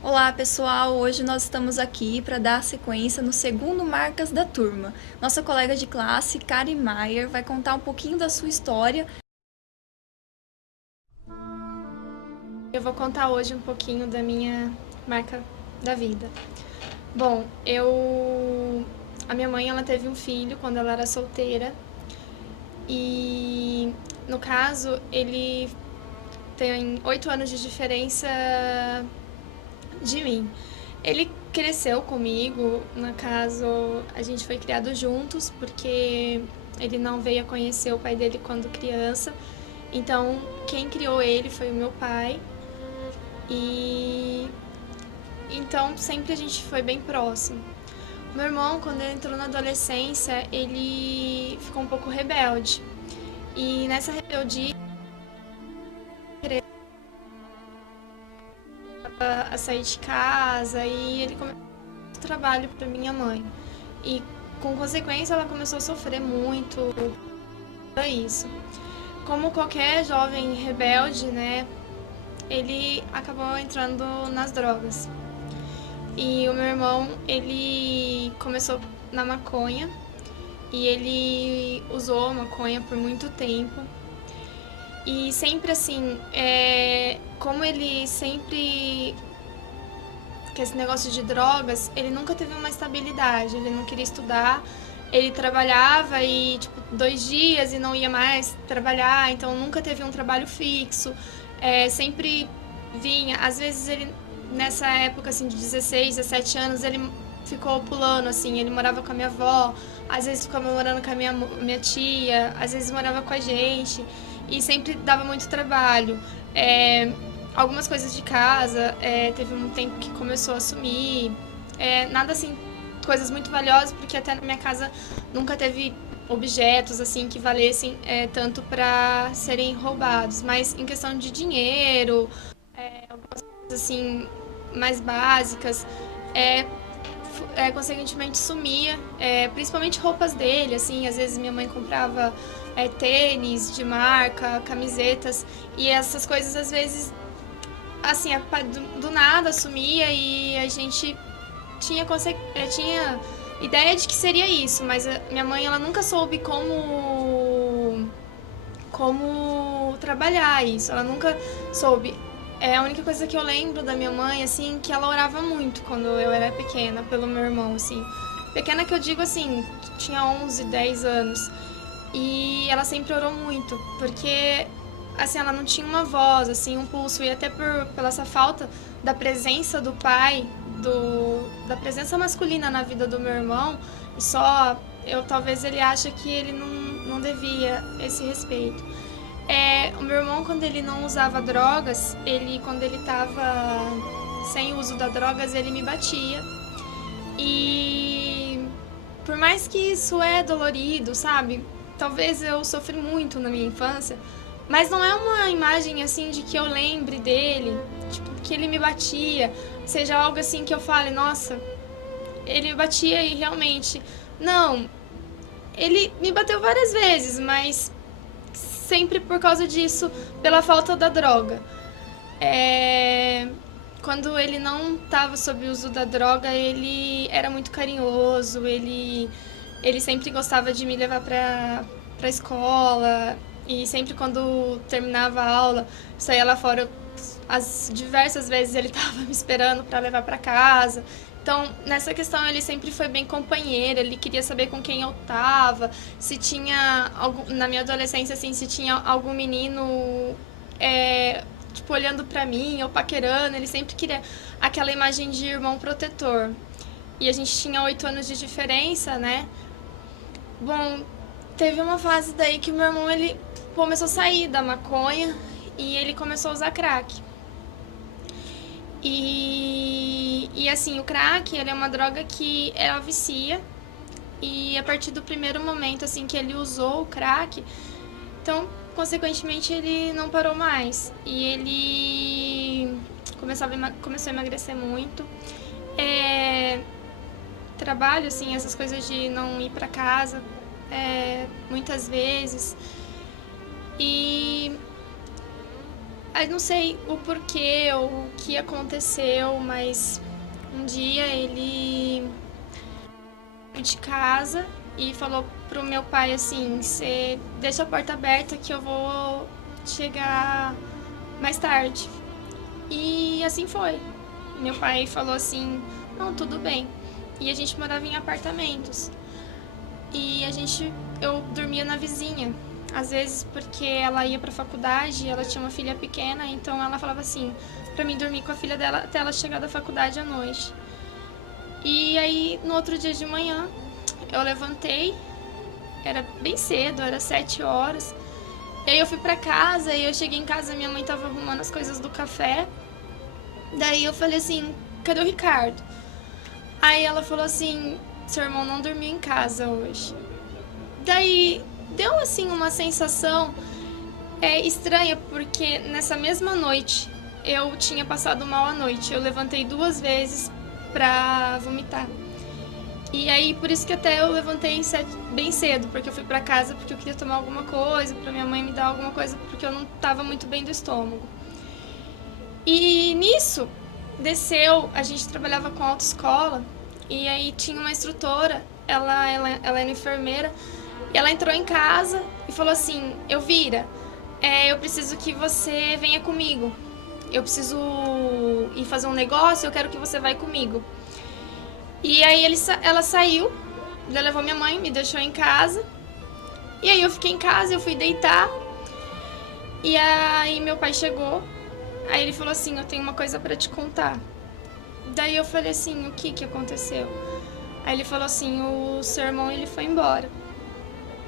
Olá pessoal, hoje nós estamos aqui para dar sequência no segundo Marcas da Turma. Nossa colega de classe, Kari Maier, vai contar um pouquinho da sua história. Eu vou contar hoje um pouquinho da minha marca da vida. Bom, a minha mãe ela teve um filho quando ela era solteira e no caso ele tem 8 anos de diferença de mim. Ele cresceu comigo, no caso a gente foi criado juntos porque ele não veio a conhecer o pai dele quando criança. Então quem criou ele foi o meu pai. E então sempre a gente foi bem próximo. Meu irmão, quando ele entrou na adolescência, ele ficou um pouco rebelde. E nessa rebeldia, ele a sair de casa e ele começou o trabalho para minha mãe. E com consequência, ela começou a sofrer muito por isso. Como qualquer jovem rebelde, né, ele acabou entrando nas drogas. E o meu irmão, ele começou na maconha e ele usou maconha por muito tempo. E sempre assim, como ele sempre, que esse negócio de drogas, ele nunca teve uma estabilidade, ele não queria estudar, ele trabalhava e, tipo, 2 dias e não ia mais trabalhar, então nunca teve um trabalho fixo, sempre vinha, às vezes ele, nessa época, assim, de 16, 17 anos, ele ficou pulando, assim, ele morava com a minha avó, às vezes ficava morando com a minha tia, às vezes morava com a gente, e sempre dava muito trabalho. Algumas coisas de casa, teve um tempo que começou a sumir, nada assim, coisas muito valiosas, porque até na minha casa nunca teve objetos assim que valessem tanto para serem roubados, mas em questão de dinheiro, algumas coisas assim mais básicas, consequentemente sumia, principalmente roupas dele, assim, às vezes minha mãe comprava tênis de marca, camisetas, e essas coisas às vezes, assim, do nada sumia e a gente tinha ideia de que seria isso, mas a minha mãe ela nunca soube como trabalhar isso, ela nunca soube. A única coisa que eu lembro da minha mãe, assim, que ela orava muito quando eu era pequena, pelo meu irmão, assim. Pequena que eu digo, assim, tinha 11, 10 anos. E ela sempre orou muito, porque, assim, ela não tinha uma voz, assim, um pulso. E até pela essa falta da presença do pai, da presença masculina na vida do meu irmão, talvez ele ache que ele não devia esse respeito. O meu irmão, quando ele não usava drogas, quando ele tava sem o uso das drogas, ele me batia. E por mais que isso é dolorido, sabe? Talvez eu sofri muito na minha infância, mas não é uma imagem assim de que eu lembre dele, tipo, que ele me batia, seja algo assim que eu fale, nossa, ele me batia e realmente. Não, ele me bateu várias vezes, mas sempre por causa disso, pela falta da droga. Quando ele não estava sob o uso da droga, ele era muito carinhoso, ele sempre gostava de me levar pra escola, e sempre quando terminava a aula, saía lá fora, as diversas vezes ele estava me esperando para levar para casa. Então, nessa questão, ele sempre foi bem companheiro, ele queria saber com quem eu tava, se tinha, na minha adolescência, assim, se tinha algum menino, tipo, olhando pra mim, ou paquerando, ele sempre queria aquela imagem de irmão protetor. E a gente tinha 8 anos de diferença, né? Bom, teve uma fase daí que o meu irmão, ele começou a sair da maconha e ele começou a usar crack. E assim, o crack, ele é uma droga que ela vicia. E a partir do primeiro momento, assim, que ele usou o crack, então, consequentemente, ele não parou mais. E ele começou a emagrecer muito. Trabalho, assim, essas coisas de não ir pra casa, muitas vezes. E Eu não sei o porquê ou o que aconteceu, mas um dia ele saiu de casa e falou pro meu pai assim: você deixa a porta aberta que eu vou chegar mais tarde. E assim foi. Meu pai falou assim: não, tudo bem. E a gente morava em apartamentos. E eu dormia na vizinha. Às vezes porque ela ia pra faculdade, ela tinha uma filha pequena, então ela falava assim pra mim dormir com a filha dela até ela chegar da faculdade à noite. E aí no outro dia de manhã eu levantei, era bem cedo, era 7 horas. E aí eu fui pra casa e eu cheguei em casa, minha mãe tava arrumando as coisas do café. Daí eu falei assim: cadê o Ricardo? Aí ela falou assim: seu irmão não dormiu em casa hoje. Daí deu assim uma sensação estranha, porque nessa mesma noite eu tinha passado mal à noite. Eu levantei 2 vezes pra vomitar. E aí por isso que até eu levantei bem cedo, porque eu fui pra casa porque eu queria tomar alguma coisa, pra minha mãe me dar alguma coisa, porque eu não tava muito bem do estômago. E nisso desceu, a gente trabalhava com autoescola, e aí tinha uma instrutora, ela era enfermeira, e ela entrou em casa e falou assim: Elvira, eu preciso que você venha comigo. Eu preciso ir fazer um negócio, eu quero que você vá comigo. E aí ela saiu, ela levou minha mãe, me deixou em casa. E aí eu fiquei em casa, eu fui deitar. E aí meu pai chegou, aí ele falou assim: eu tenho uma coisa pra te contar. Daí eu falei assim: o que aconteceu? Aí ele falou assim: o seu irmão, ele foi embora.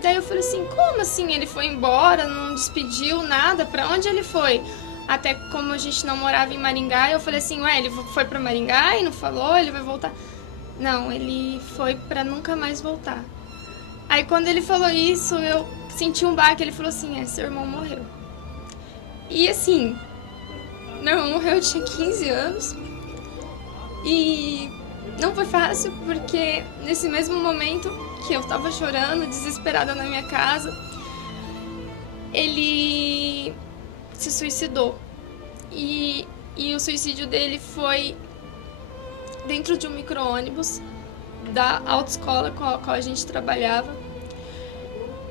Daí eu falei assim: como assim ele foi embora? Não despediu nada? Pra onde ele foi? Até como a gente não morava em Maringá, eu falei assim: ué, ele foi pra Maringá e não falou? Ele vai voltar? Não, ele foi pra nunca mais voltar. Aí quando ele falou isso, eu senti um baque. Ele falou assim: seu irmão morreu. E assim, meu irmão morreu, eu tinha 15 anos. E não foi fácil, porque nesse mesmo momento que eu tava chorando, desesperada na minha casa, ele se suicidou. E o suicídio dele foi dentro de um micro-ônibus da autoescola com a qual a gente trabalhava.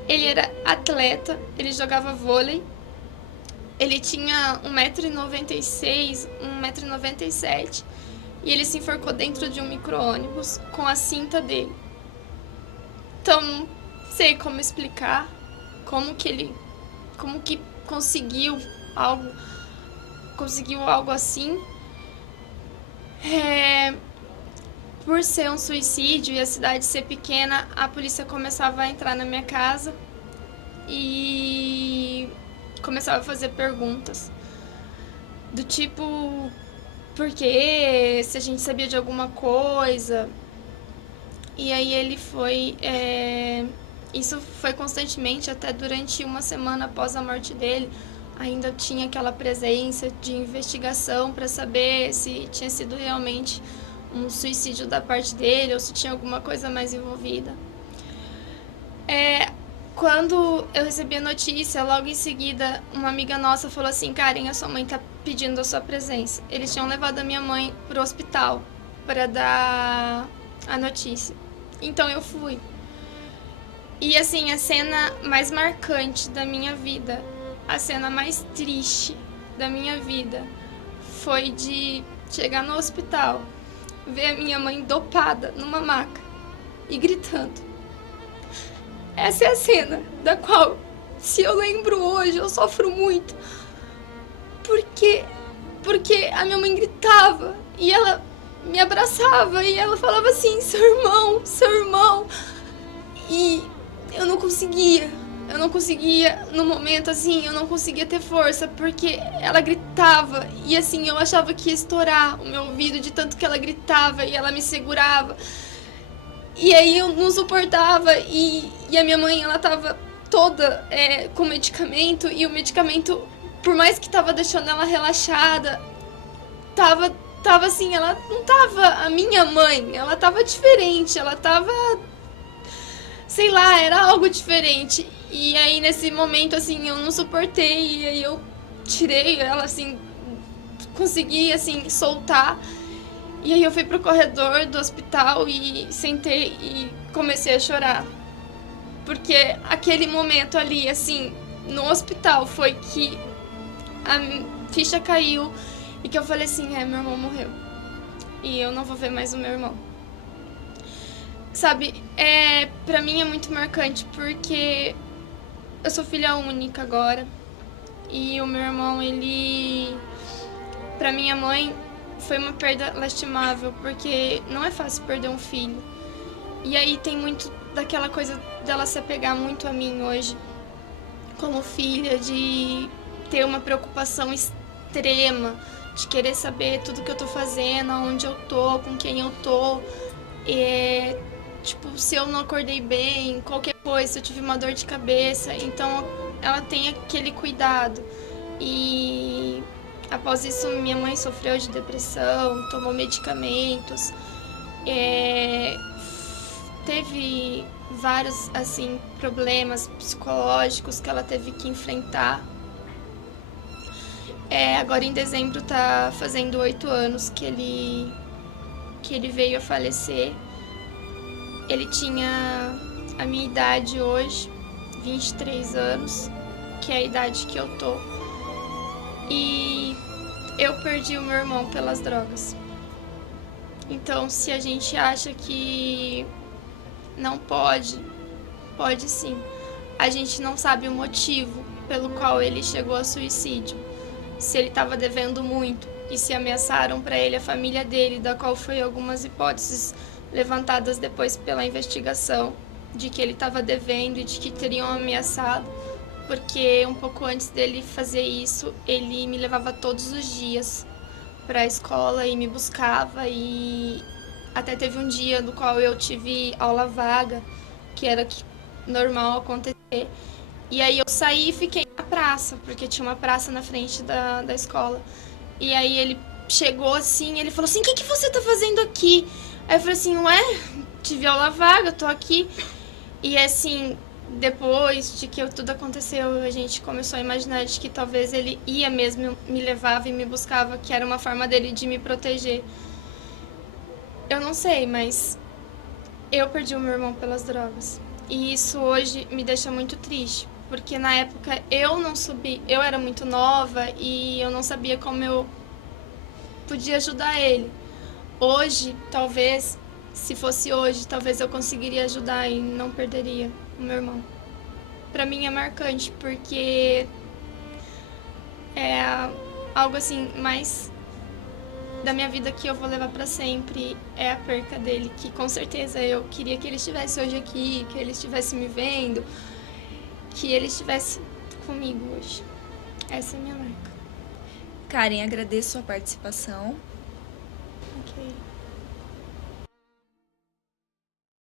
Ele era atleta, ele jogava vôlei. Ele tinha 1,96 m, 1,97 m, e ele se enforcou dentro de um micro-ônibus com a cinta dele. Então, não sei como explicar como que conseguiu algo assim. Por ser um suicídio e a cidade ser pequena, a polícia começava a entrar na minha casa e começava a fazer perguntas do tipo: por quê? Se a gente sabia de alguma coisa. E aí ele foi... isso foi constantemente, até durante uma semana após a morte dele. Ainda tinha aquela presença de investigação para saber se tinha sido realmente um suicídio da parte dele ou se tinha alguma coisa mais envolvida. Quando eu recebi a notícia, logo em seguida, uma amiga nossa falou assim: Karen, a sua mãe tá pedindo a sua presença. Eles tinham levado a minha mãe pro hospital para dar a notícia. Então eu fui. E assim, a cena mais marcante da minha vida, a cena mais triste da minha vida, foi de chegar no hospital, ver a minha mãe dopada numa maca e gritando. Essa é a cena da qual, se eu lembro hoje, eu sofro muito. Porque a minha mãe gritava e ela me abraçava e ela falava assim: seu irmão, seu irmão. E eu não conseguia, no momento assim, eu não conseguia ter força, porque ela gritava e assim, eu achava que ia estourar o meu ouvido de tanto que ela gritava e ela me segurava. E aí eu não suportava e a minha mãe, ela tava toda com medicamento, e o medicamento, por mais que tava deixando ela relaxada, tava assim, ela não tava a minha mãe, ela tava diferente, ela tava, sei lá, era algo diferente. E aí nesse momento assim, eu não suportei, e aí eu tirei ela, assim, consegui, assim, soltar. E aí eu fui pro corredor do hospital e sentei e comecei a chorar. Porque aquele momento ali, assim, no hospital, foi que a ficha caiu e que eu falei assim, meu irmão morreu. E eu não vou ver mais o meu irmão. Sabe, pra mim é muito marcante porque eu sou filha única agora. E o meu irmão, ele... Pra minha mãe, foi uma perda lastimável, porque não é fácil perder um filho. E aí tem muito daquela coisa dela se apegar muito a mim hoje, como filha, de ter uma preocupação extrema, de querer saber tudo que eu tô fazendo, aonde eu tô, com quem eu tô. Tipo, se eu não acordei bem, qualquer coisa, se eu tive uma dor de cabeça. Então, ela tem aquele cuidado. E após isso, minha mãe sofreu de depressão, tomou medicamentos. Teve vários, assim, problemas psicológicos que ela teve que enfrentar. Agora em dezembro tá fazendo 8 anos que ele veio a falecer. Ele tinha a minha idade hoje, 23 anos, que é a idade que eu tô. E eu perdi o meu irmão pelas drogas. Então, se a gente acha que não pode, pode sim. A gente não sabe o motivo pelo qual ele chegou ao suicídio. Se ele estava devendo muito e se ameaçaram para ele a família dele, da qual foi algumas hipóteses levantadas depois pela investigação, de que ele estava devendo e de que teriam ameaçado, porque um pouco antes dele fazer isso, ele me levava todos os dias para a escola e me buscava, e até teve um dia no qual eu tive aula vaga, que era normal acontecer, e aí eu saí e fiquei na praça, porque tinha uma praça na frente da escola, e aí ele chegou assim, ele falou assim, o que você tá fazendo aqui? Aí eu falei assim, tive aula vaga, eu tô aqui. E assim, depois de que tudo aconteceu, a gente começou a imaginar de que talvez ele ia mesmo, me levava e me buscava, que era uma forma dele de me proteger. Eu não sei, mas eu perdi o meu irmão pelas drogas. E isso hoje me deixa muito triste, porque na época eu era muito nova e eu não sabia como eu podia ajudar ele. Hoje, talvez, se fosse hoje, talvez eu conseguiria ajudar e não perderia o meu irmão. Pra mim é marcante, porque é algo assim, mais da minha vida que eu vou levar pra sempre, é a perca dele, que com certeza eu queria que ele estivesse hoje aqui, que ele estivesse me vendo, que ele estivesse comigo hoje. Essa é a minha marca. Karen, agradeço sua participação. Ok.